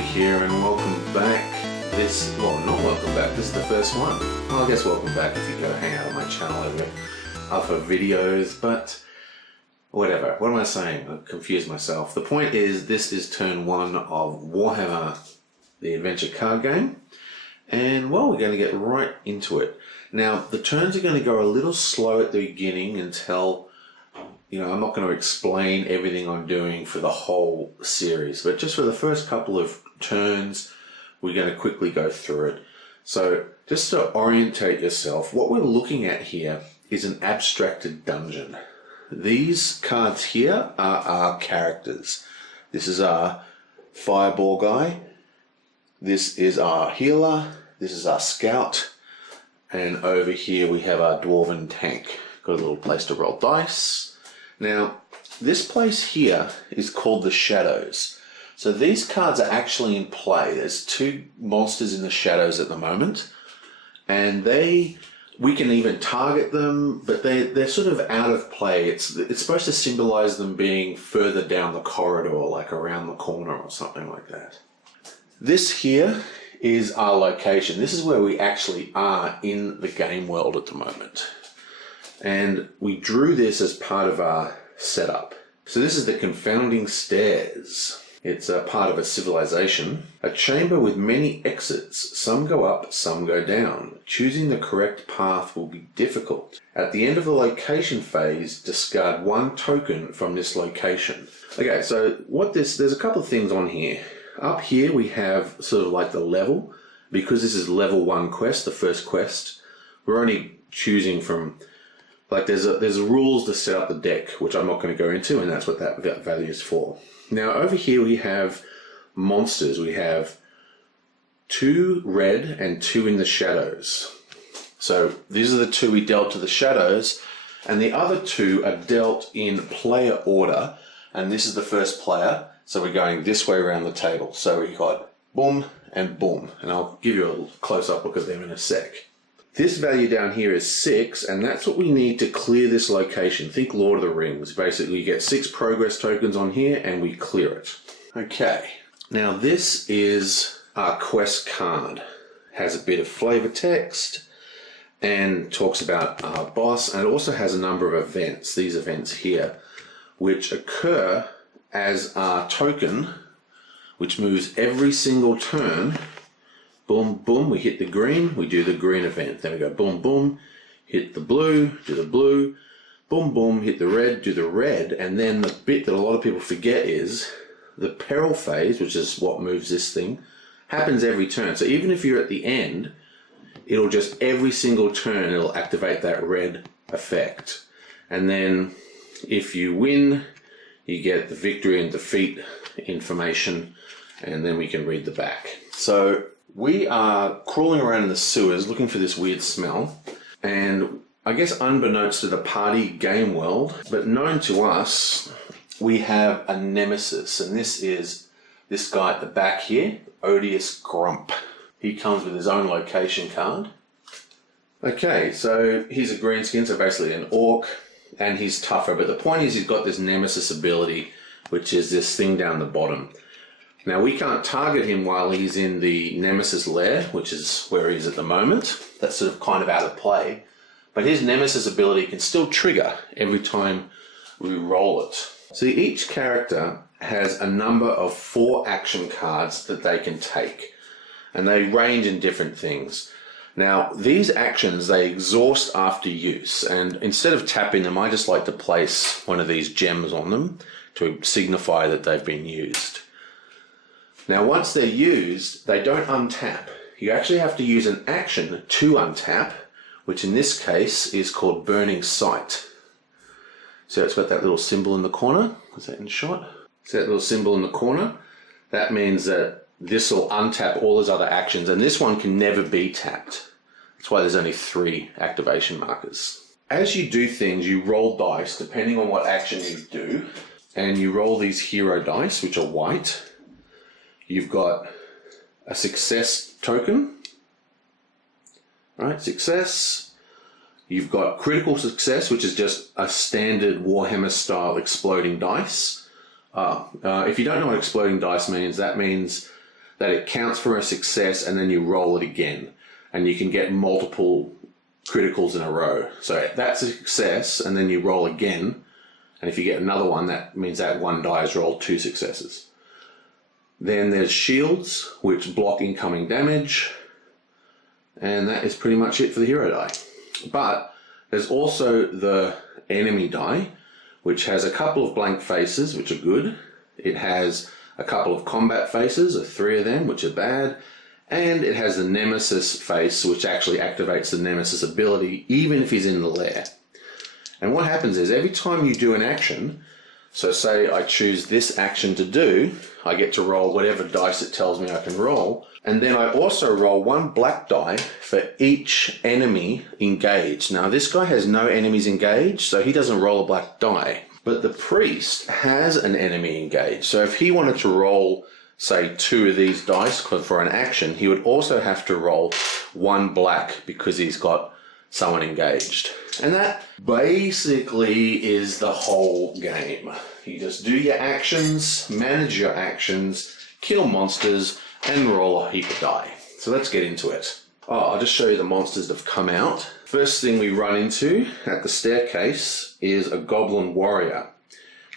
here and welcome back. Not welcome back, this is the first one. Well, I guess welcome back if you go hang out on my channel and get other videos, but whatever. What am I saying? I confused myself. The point is, this is turn 1 of Warhammer, the adventure card game. And well, we're going to get right into it. Now, the turns are going to go a little slow at the beginning until, I'm not going to explain everything I'm doing for the whole series, but just for the first couple of turns, we're going to quickly go through it. So just to orientate yourself, what we're looking at here is an abstracted dungeon. These cards here are our characters. This is our fireball guy. This is our healer. This is our scout. And over here we have our dwarven tank. Got a little place to roll dice. Now, this place here is called the Shadows. So these cards are actually in play. There's 2 monsters in the shadows at the moment, and we can even target them, but they're sort of out of play. It's supposed to symbolize them being further down the corridor, like around the corner or something like that. This here is our location. This is where we actually are in the game world at the moment. And we drew this as part of our setup. So this is the Confounding Stairs. It's a part of a civilization. A chamber with many exits. Some go up, some go down. Choosing the correct path will be difficult. At the end of the location phase, discard 1 token from this location. Okay, so there's a couple of things on here. Up here we have sort of like the level. Because this is level 1 quest, the first quest, we're only choosing from, like there's rules to set up the deck, which I'm not going to go into, and that's what that value is for. Now over here we have monsters. We have 2 red and 2 in the shadows. So these are the 2 we dealt to the shadows, and the other 2 are dealt in player order, and this is the first player, so we're going this way around the table. So we got boom and boom, and I'll give you a close-up look at them in a sec. This value down here is 6, and that's what we need to clear this location. Think Lord of the Rings. Basically, you get 6 progress tokens on here, and we clear it. Okay, now this is our quest card. Has a bit of flavor text, and talks about our boss, and it also has a number of events, these events here, which occur as our token, which moves every single turn. Boom, boom, we hit the green, we do the green event. Then we go boom, boom, hit the blue, do the blue, boom, boom, hit the red, do the red. And then the bit that a lot of people forget is the peril phase, which is what moves this thing, happens every turn. So even if you're at the end, it'll just every single turn, it'll activate that red effect. And then if you win, you get the victory and defeat information, and then we can read the back. So we are crawling around in the sewers looking for this weird smell, and I guess unbeknownst to the party game world, but known to us, we have a nemesis, and this is this guy at the back here, Odious Grump. He comes with his own location card. Okay, so he's a greenskin, so basically an orc, and he's tougher, but the point is he's got this nemesis ability, which is this thing down the bottom. Now, we can't target him while he's in the Nemesis lair, which is where he is at the moment. That's sort of kind of out of play. But his Nemesis ability can still trigger every time we roll it. So each character has a number of 4 action cards that they can take. And they range in different things. Now, these actions, they exhaust after use. And instead of tapping them, I just like to place one of these gems on them to signify that they've been used. Now, once they're used, they don't untap. You actually have to use an action to untap, which in this case is called Burning Sight. So it's got that little symbol in the corner. Is that in shot? See that little symbol in the corner? That means that this will untap all his other actions, and this one can never be tapped. That's why there's only 3 activation markers. As you do things, you roll dice depending on what action you do, and you roll these hero dice, which are white. You've got a success token, right? Success. You've got critical success, which is just a standard Warhammer style exploding dice. If you don't know what exploding dice means, that means that it counts for a success and then you roll it again. And you can get multiple criticals in a row. So that's a success, and then you roll again. And if you get another one, that means that one die has rolled 2 successes. Then there's shields, which block incoming damage. And that is pretty much it for the hero die. But there's also the enemy die, which has a couple of blank faces, which are good. It has a couple of combat faces, 3 of them, which are bad. And it has the Nemesis face, which actually activates the Nemesis ability, even if he's in the lair. And what happens is, every time you do an action, so say I choose this action to do, I get to roll whatever dice it tells me I can roll. And then I also roll 1 black die for each enemy engaged. Now this guy has no enemies engaged, so he doesn't roll a black die. But the priest has an enemy engaged. So if he wanted to roll, say, 2 of these dice for an action, he would also have to roll 1 black because he's got someone engaged. And that basically is the whole game. You just do your actions, manage your actions, kill monsters, and roll a heap of die. So let's get into it. I'll just show you the monsters that have come out. First thing we run into at the staircase is a goblin warrior.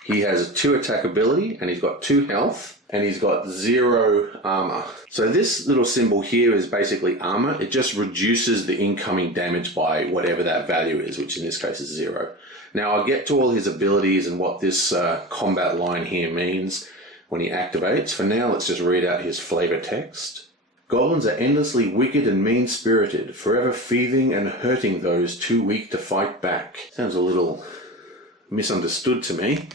He has a 2 attack ability, and he's got 2 health. And he's got 0 armor. So this little symbol here is basically armor. It just reduces the incoming damage by whatever that value is, which in this case is 0. Now I'll get to all his abilities and what this combat line here means when he activates. For now, let's just read out his flavor text. Goblins are endlessly wicked and mean-spirited, forever thieving and hurting those too weak to fight back. Sounds a little misunderstood to me.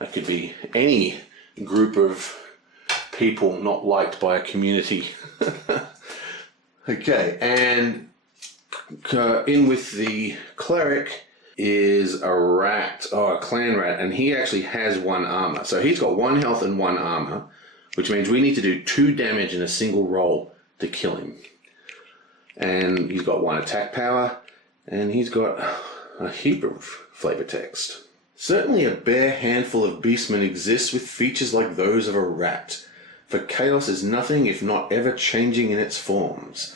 That could be any group of people not liked by a community. Okay, and in with the cleric is a rat, a clan rat, and he actually has 1 armor. So he's got 1 health and 1 armor, which means we need to do 2 damage in a single roll to kill him. And he's got 1 attack power, and he's got a heap of flavor text. Certainly a bare handful of beastmen exists with features like those of a rat, for chaos is nothing if not ever-changing in its forms.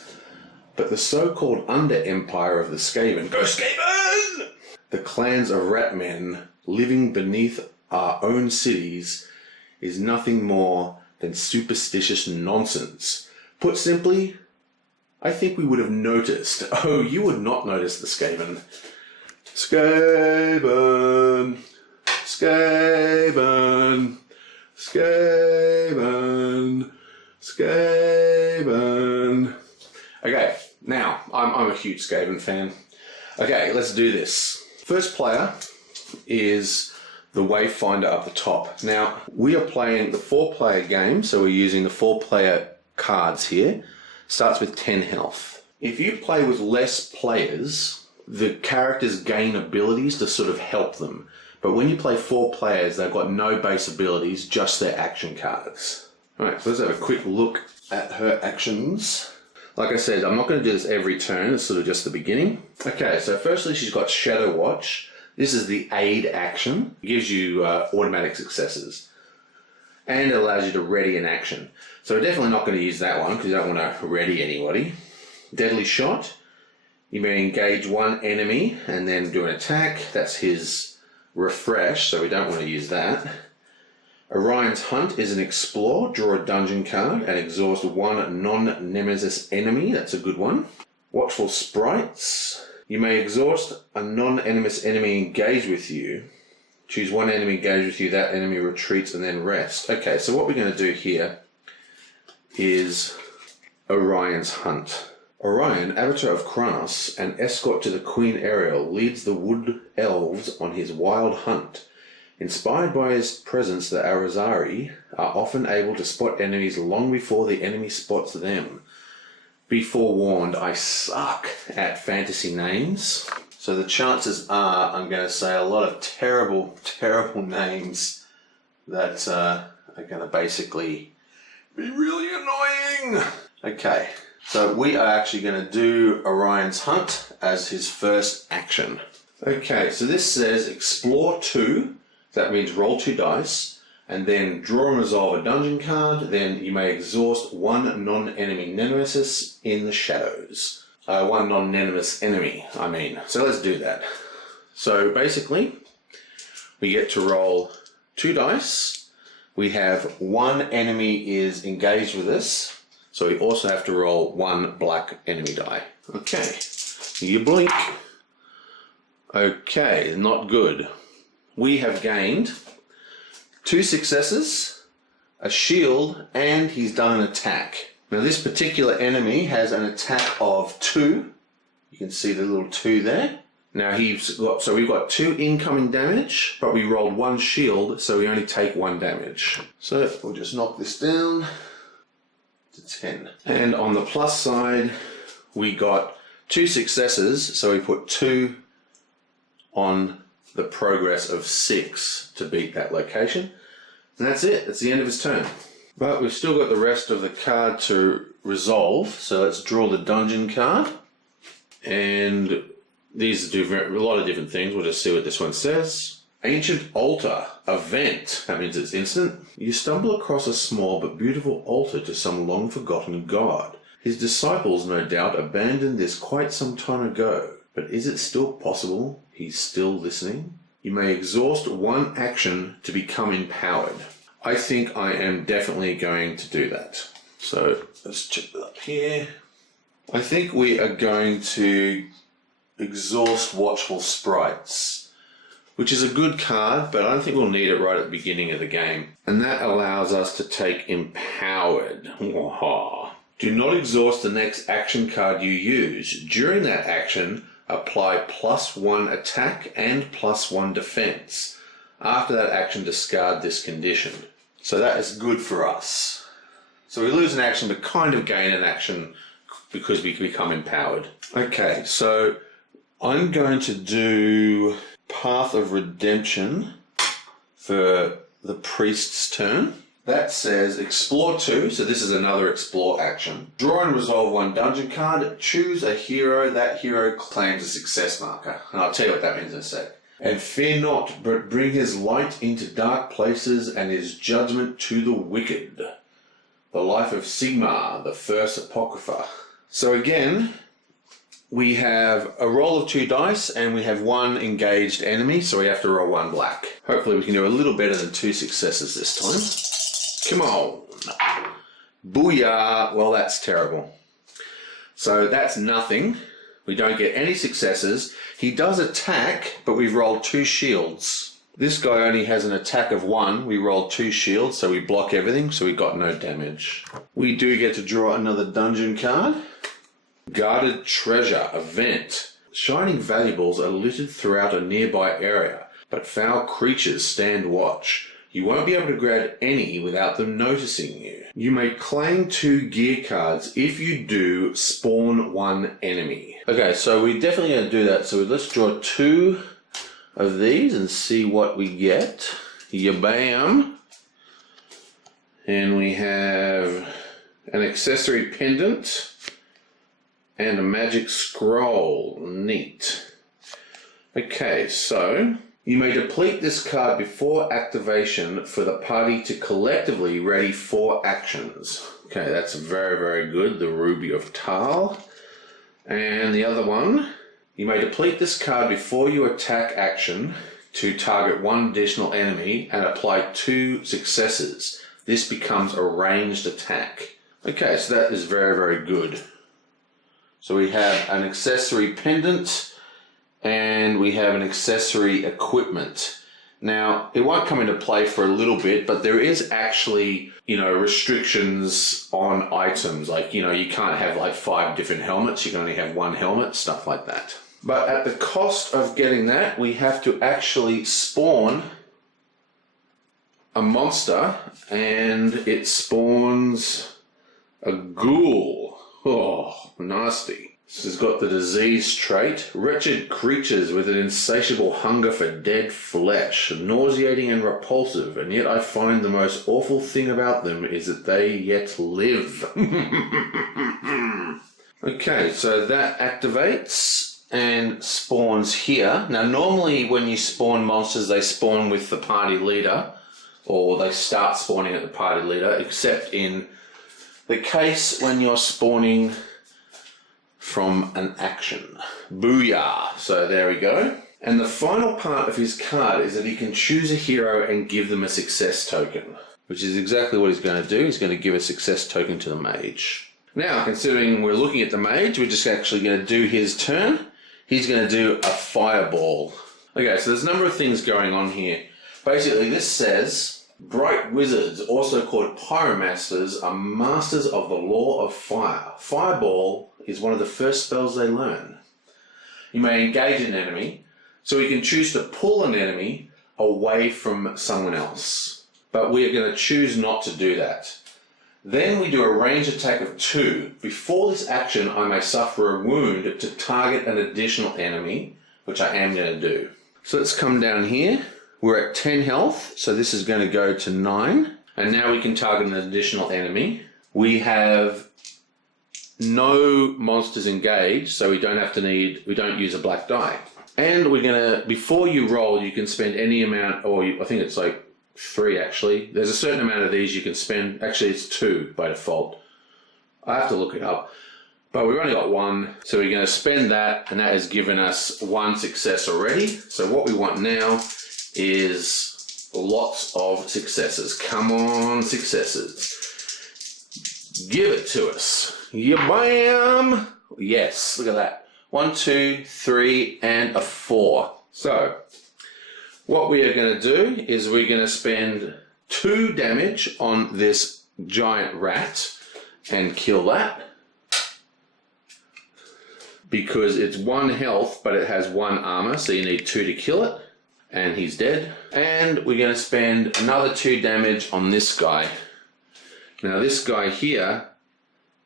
But the so-called under-empire of the Skaven, go Skaven! The clans of rat men living beneath our own cities is nothing more than superstitious nonsense. Put simply, I think we would have noticed. Oh, you would not notice the Skaven. Skaven, Skaven, Skaven, Skaven. Okay, now, I'm a huge Skaven fan. Okay, let's do this. First player is the Wayfinder up the top. Now, we are playing the 4-player game, so we're using the 4-player cards here. Starts with 10 health. If you play with less players, the characters gain abilities to sort of help them. But when you play 4 players, they've got no base abilities, just their action cards. Alright, so let's have a quick look at her actions. Like I said, I'm not going to do this every turn, it's sort of just the beginning. Okay, so firstly she's got Shadow Watch. This is the aid action. It gives you automatic successes. And it allows you to ready an action. So we're definitely not going to use that one because you don't want to ready anybody. Deadly Shot. You may engage 1 enemy and then do an attack. That's his refresh, so we don't want to use that. Orion's Hunt is an explore. Draw a dungeon card and exhaust 1 non-nemesis enemy. That's a good one. Watchful Sprites. You may exhaust a non-nemesis enemy engaged with you. Choose 1 enemy engaged with you. That enemy retreats and then rests. Okay, so what we're going to do here is Orion's Hunt. Orion, avatar of Kronos, and escort to the Queen Ariel, leads the wood elves on his wild hunt. Inspired by his presence, the Arazari are often able to spot enemies long before the enemy spots them. Be forewarned, I suck at fantasy names. So the chances are I'm going to say a lot of terrible, terrible names that are going to basically be really annoying. Okay. So we are actually going to do Orion's Hunt as his first action. Okay, so this says explore 2. That means roll 2 dice. and then draw and resolve a dungeon card. Then you may exhaust one non-enemy nemesis in the shadows. One non-nemesis enemy, I mean. So let's do that. So basically, we get to roll 2 dice. We have one enemy is engaged with us, so we also have to roll 1 black enemy die. Okay, you blink. Okay, not good. We have gained 2 successes, a shield, and he's done an attack. Now this particular enemy has an attack of 2. You can see the little 2 there. Now we've got 2 incoming damage, but we rolled 1 shield, so we only take 1 damage. So we'll just knock this down to 10. And on the plus side, we got 2 successes, so we put 2 on the progress of 6 to beat that location. And that's it. That's the end of his turn. But we've still got the rest of the card to resolve, so let's draw the dungeon card. And these do a lot of different things. We'll just see what this one says. Ancient altar, event. That means it's instant. You stumble across a small but beautiful altar to some long-forgotten god. His disciples, no doubt, abandoned this quite some time ago. But is it still possible he's still listening? You may exhaust 1 action to become empowered. I think I am definitely going to do that. So let's check that up here. I think we are going to exhaust Watchful Sprites, which is a good card, but I don't think we'll need it right at the beginning of the game. And that allows us to take Empowered. Do not exhaust the next action card you use. During that action, apply +1 attack and +1 defense. After that action, discard this condition. So that is good for us. So we lose an action but kind of gain an action because we become empowered. Okay, so I'm going to do Path of Redemption for the priest's turn. That says explore 2, so this is another explore action. Draw and resolve 1 dungeon card. Choose a hero. That hero claims a success marker. And I'll tell you what that means in a sec. And fear not, but bring his light into dark places and his judgment to the wicked. The life of Sigmar, the first Apocrypha. So again, we have a roll of 2 dice and we have 1 engaged enemy, so we have to roll 1 black. Hopefully we can do a little better than 2 successes this time. Come on. Booyah. Well, that's terrible. So that's nothing. We don't get any successes. He does attack, but we've rolled 2 shields. This guy only has an attack of 1. We rolled 2 shields, so we block everything, so we got no damage. We do get to draw another dungeon card. Guarded Treasure, event. Shining valuables are littered throughout a nearby area, but foul creatures stand watch. You won't be able to grab any without them noticing you. You may claim 2 gear cards. If you do, spawn 1 enemy. Okay, so we're definitely going to do that. So let's draw 2 of these and see what we get. Yabam. And we have an accessory pendant and a magic scroll. Neat. Okay, so you may deplete this card before activation for the party to collectively ready 4 actions. Okay, that's very, very good. The Ruby of Tal. And the other one, you may deplete this card before you attack action to target 1 additional enemy and apply 2 successes. This becomes a ranged attack. Okay, so that is very, very good. So we have an accessory pendant and we have an accessory equipment. Now, it won't come into play for a little bit, but there is actually, restrictions on items. Like, you can't have like 5 different helmets. You can only have 1 helmet, stuff like that. But at the cost of getting that, we have to actually spawn a monster, and it spawns a ghoul. Oh, nasty. This has got the disease trait. Wretched creatures with an insatiable hunger for dead flesh, nauseating and repulsive, and yet I find the most awful thing about them is that they yet live. Okay, so that activates and spawns here. Now normally when you spawn monsters, they spawn with the party leader. or they start spawning at the party leader, except in the case when you're spawning from an action. Booyah! So there we go. And the final part of his card is that he can choose a hero and give them a success token, which is exactly what he's going to do. He's going to give a success token to the mage. Now, considering we're looking at the mage, we're just actually going to do his turn. He's going to do a fireball. Okay, so there's a number of things going on here. Basically, this says, Bright Wizards, also called Pyromancers, are masters of the law of fire. Fireball is one of the first spells they learn. You may engage an enemy, so we can choose to pull an enemy away from someone else. But we are going to choose not to do that. Then we do a range attack of 2. Before this action, I may suffer a wound to target an additional enemy, which I am going to do. So let's come down here. We're at 10 health, so this is going to go to 9. And now we can target an additional enemy. We have no monsters engaged, so we don't use a black die. And we're going to, before you roll, you can spend any amount, I think it's like 3 actually. There's a certain amount of these you can spend. Actually, it's 2 by default. I have to look it up. But we've only got 1, so we're going to spend that, and that has given us 1 success already. So what we want now is lots of successes. Come on, successes. Give it to us. Yeah, bam! Yes, look at that. 1, 2, 3, and a 4. So, what we are going to do is we're going to spend 2 damage on this giant rat and kill that. Because it's 1 health, but it has 1 armor, so you need 2 to kill it. And he's dead. And we're going to spend another 2 damage on this guy. Now this guy here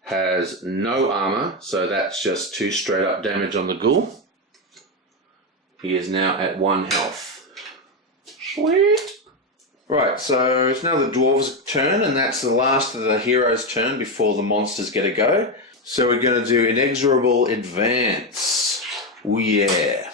has no armor, so that's just 2 straight up damage on the ghoul. He is now at 1 health. Sweet! Right, so it's now the dwarves' turn, and that's the last of the hero's turn before the monsters get a go. So we're going to do Inexorable Advance. Oh yeah.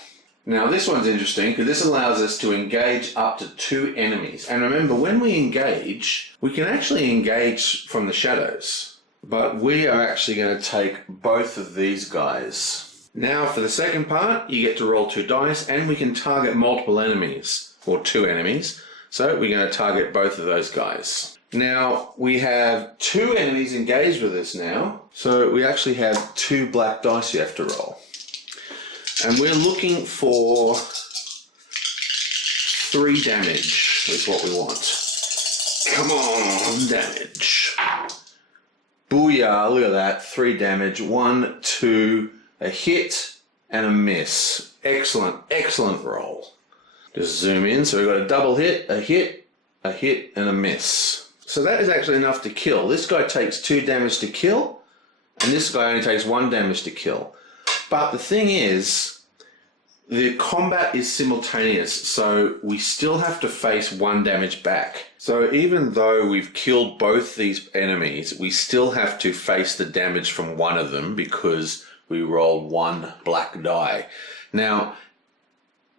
Now this one's interesting because this allows us to engage up to 2 enemies. And remember, when we engage, we can actually engage from the shadows. But we are actually going to take both of these guys. Now for the second part, you get to roll 2 dice and we can target multiple enemies, or 2 enemies. So we're going to target both of those guys. Now we have 2 enemies engaged with us now. So we actually have 2 black dice you have to roll. And we're looking for 3 damage is what we want. Come on, damage. Booyah, look at that, 3 damage. 1, 2, a hit and a miss. Excellent, excellent roll. Just zoom in, so we've got a double hit, a hit, and a miss. So that is actually enough to kill. This guy takes 2 damage to kill, and this guy only takes 1 damage to kill. But the thing is, the combat is simultaneous, so we still have to face 1 damage back. So even though we've killed both these enemies, we still have to face the damage from one of them because we rolled 1 black die. Now,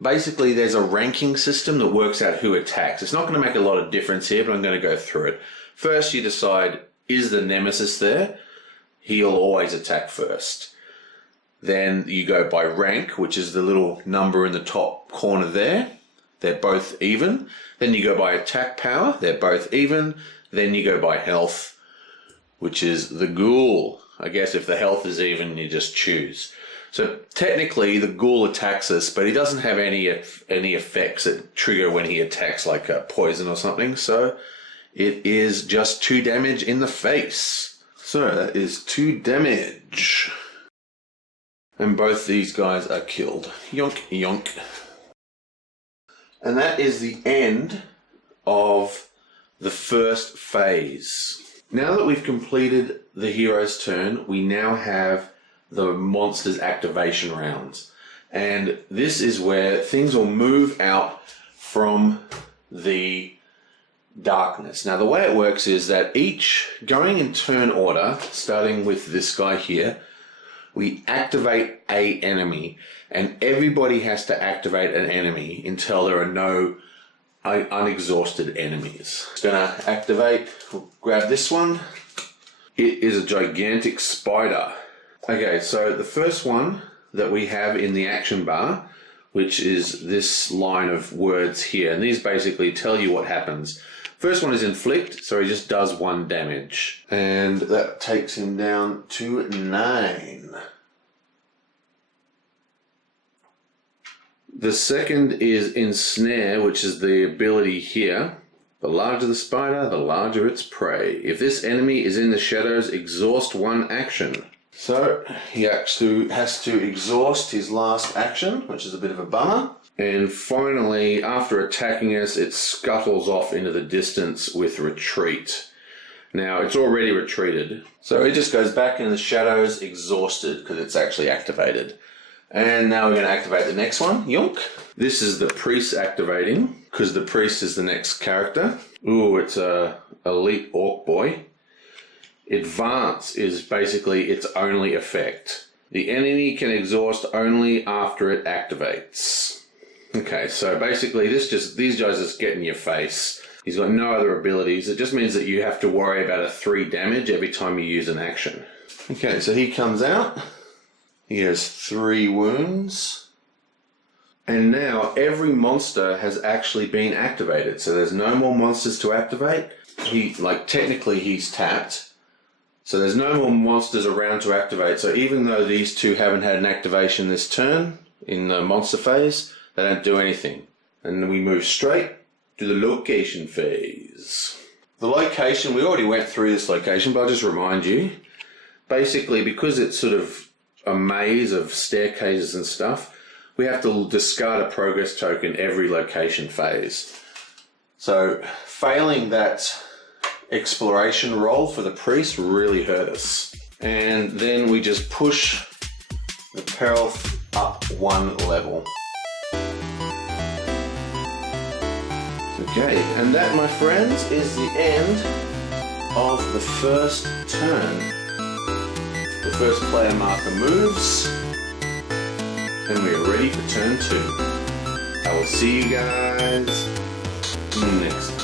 basically there's a ranking system that works out who attacks. It's not going to make a lot of difference here, but I'm going to go through it. First, you decide, is the nemesis there? He'll always attack first. Then you go by rank, which is the little number in the top corner there. They're both even. Then you go by attack power. They're both even. Then you go by health, which is the ghoul. I guess if the health is even, you just choose. So technically the ghoul attacks us, but he doesn't have any effects that trigger when he attacks, like a poison or something. So it is just 2 damage in the face. So that is 2 damage. And both these guys are killed. Yonk, yonk. And that is the end of the first phase. Now that we've completed the hero's turn, we now have the monster's activation rounds. And this is where things will move out from the darkness. Now the way it works is that each, going in turn order, starting with this guy here, we activate a enemy, and everybody has to activate an enemy until there are no unexhausted enemies. It's gonna activate, we'll grab this one. It is a gigantic spider. Okay, so the first one that we have in the action bar, which is this line of words here, and these basically tell you what happens. First one is inflict, so he just does 1 damage. And that takes him down to 9. The second is ensnare, which is the ability here. The larger the spider, the larger its prey. If this enemy is in the shadows, exhaust 1 action. So he actually has to exhaust his last action, which is a bit of a bummer. And finally, after attacking us, it scuttles off into the distance with retreat. Now, it's already retreated, so it just goes back into the shadows, exhausted, because it's actually activated. And now we're going to activate the next one, Yonk. This is the priest activating, because the priest is the next character. Ooh, it's a elite orc boy. Advance is basically its only effect. The enemy can exhaust only after it activates. Okay, so basically these guys just get in your face. He's got no other abilities. It just means that you have to worry about a 3 damage every time you use an action. Okay, so he comes out. He has 3 wounds. And now every monster has actually been activated. So there's no more monsters to activate. Technically he's tapped. So there's no more monsters around to activate. So even though these 2 haven't had an activation this turn in the monster phase, they don't do anything. And then we move straight to the location phase. The location, we already went through this location, but I'll just remind you. Basically, because it's sort of a maze of staircases and stuff, we have to discard a progress token every location phase. So failing that exploration roll for the priest really hurt us. And then we just push the peril up 1 level. Okay, and that, my friends, is the end of the first turn. The first player marker moves, and we are ready for turn 2. I will see you guys next time.